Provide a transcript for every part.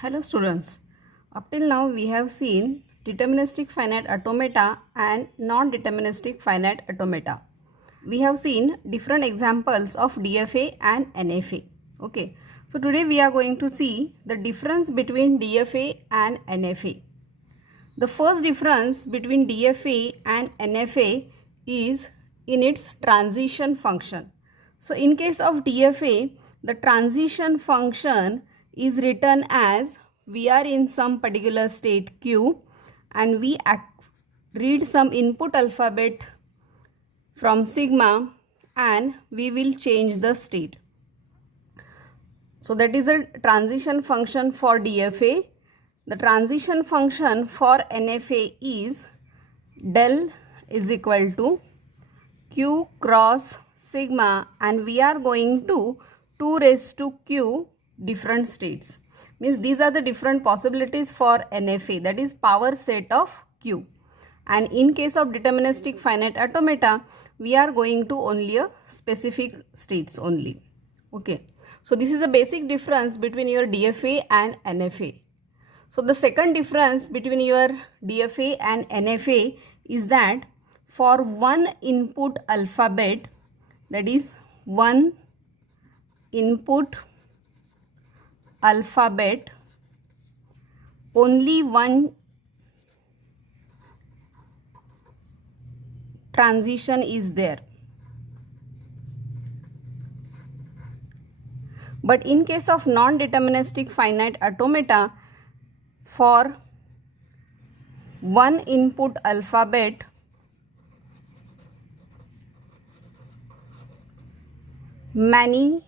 Hello students, up till now we have seen deterministic finite automata and non-deterministic finite automata. We have seen different examples of DFA and NFA. Okay, so today we are going to see the difference between DFA and NFA. The first difference between DFA and NFA is in its transition function. So in case of DFA, the transition function is written as we are in some particular state Q and we read some input alphabet from sigma and we will change the state. So that is a transition function for DFA. The transition function for NFA is del is equal to Q cross sigma and we are going to 2 raised to Q different states. Means these are the different possibilities for NFA, that is power set of Q. And in case of deterministic finite automata, we are going to only a specific states only. Okay. So this is a basic difference between your DFA and NFA. So the second difference between your DFA and NFA is that for one input alphabet, that is one input alphabet, only one transition is there. But in case of non-deterministic finite automata, for one input alphabet, many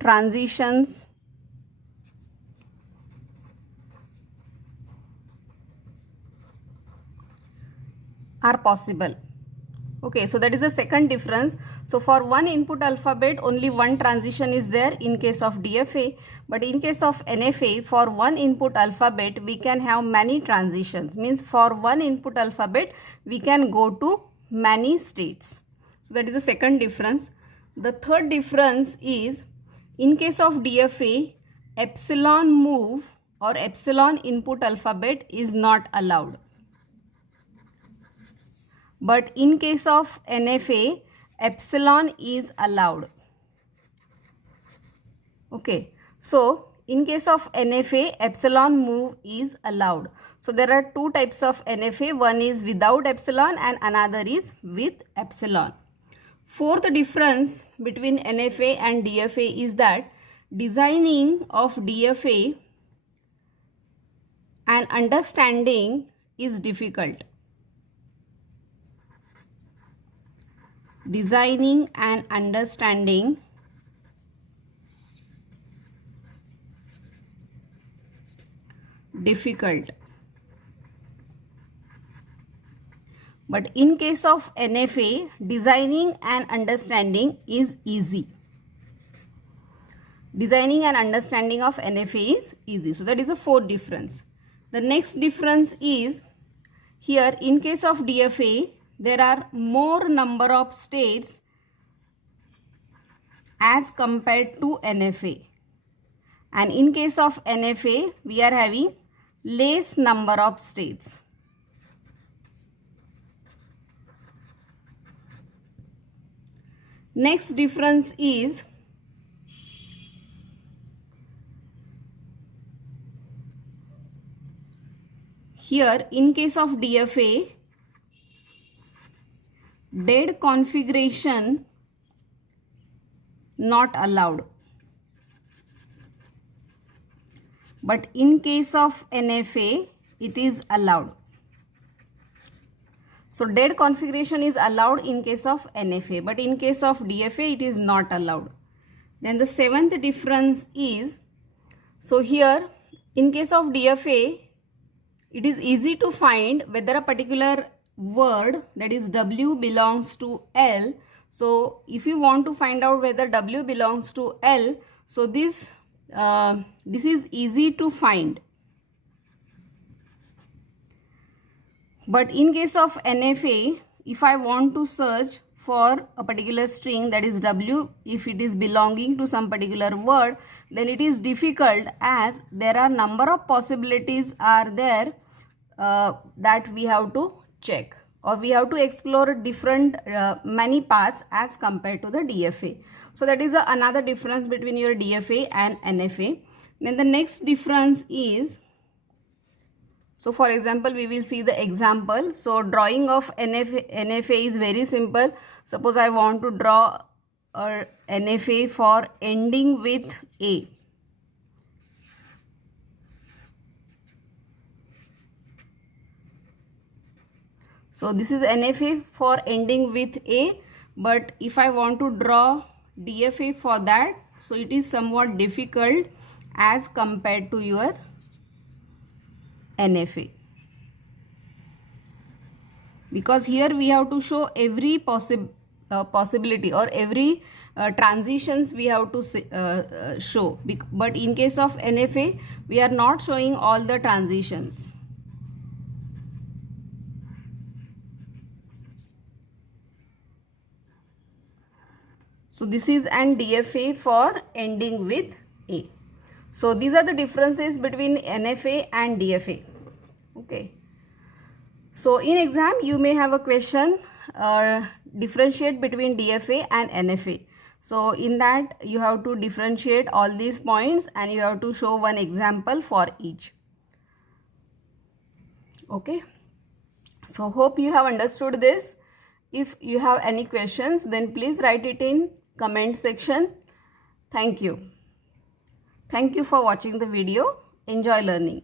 transitions are possible. Okay, so that is the second difference. So for one input alphabet, only one transition is there in case of DFA, but in case of NFA, for one input alphabet, we can have many transitions. Means for one input alphabet, we can go to many states. So that is the second difference. The third difference is in case of DFA, epsilon move or epsilon input alphabet is not allowed. But in case of NFA, epsilon is allowed. Okay, so in case of NFA, epsilon move is allowed. So there are two types of NFA. One is without epsilon and another is with epsilon. Fourth difference between NFA and DFA is that designing of DFA and understanding is difficult. Designing and understanding difficult. But in case of NFA, designing and understanding is easy. Designing and understanding of NFA is easy. So that is a fourth difference. The next difference is here in case of DFA, there are more number of states as compared to NFA. And in case of NFA, we are having less number of states. Next difference is here in case of DFA, dead configuration not allowed. But in case of NFA, it is allowed. So dead configuration is allowed in case of NFA, but in case of DFA, it is not allowed. Then the seventh difference is, so here in case of DFA, it is easy to find whether a particular word, that is W, belongs to L. So if you want to find out whether W belongs to L, so this is easy to find. But in case of NFA, if I want to search for a particular string, that is W, if it is belonging to some particular word, then it is difficult as there are number of possibilities are there that we have to check, or we have to explore different many paths as compared to the DFA. So that is another difference between your DFA and NFA. Then the next difference is, so for example, we will see the example. So drawing of NFA is very simple. Suppose I want to draw a NFA for ending with A. So this is NFA for ending with A, but if I want to draw DFA for that, so it is somewhat difficult as compared to your NFA, because here we have to show every possibility or every transitions we have to show, but in case of NFA we are not showing all the transitions. So this is an DFA for ending with A. So these are the differences between NFA and DFA. Okay. So in exam you may have a question differentiate between DFA and NFA. So in that you have to differentiate all these points and you have to show one example for each. Okay. So hope you have understood this. If you have any questions, then please write it in comment section. Thank you. Thank you for watching the video. Enjoy learning.